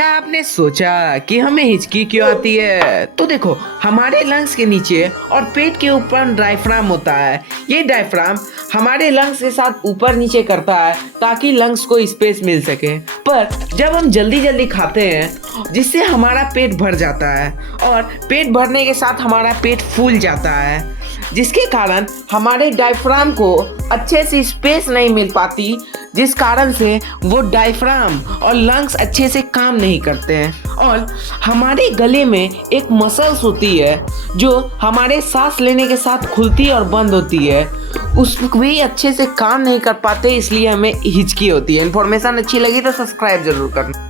क्या आपने सोचा कि हमें हिचकी क्यों आती है? तो देखो, हमारे लंग्स के नीचे और पेट के ऊपर डायफ्राम होता है। ये डायफ्राम हमारे लंग्स के साथ ऊपर नीचे करता है ताकि लंग्स को स्पेस मिल सके। पर जब हम जल्दी जल्दी खाते हैं जिससे हमारा पेट भर जाता है और पेट भरने के साथ हमारा पेट फूल जाता है, जिसके कारण हमारे डायफ्राम को अच्छे से स्पेस नहीं मिल पाती, जिस कारण से वो डायफ्राम और लंग्स अच्छे से काम नहीं करते हैं। और हमारे गले में एक मसल्स होती है जो हमारे सांस लेने के साथ खुलती और बंद होती है, उस भी अच्छे से काम नहीं कर पाते, इसलिए हमें हिचकी होती है। इन्फॉर्मेशन अच्छी लगी तो सब्सक्राइब जरूर करना।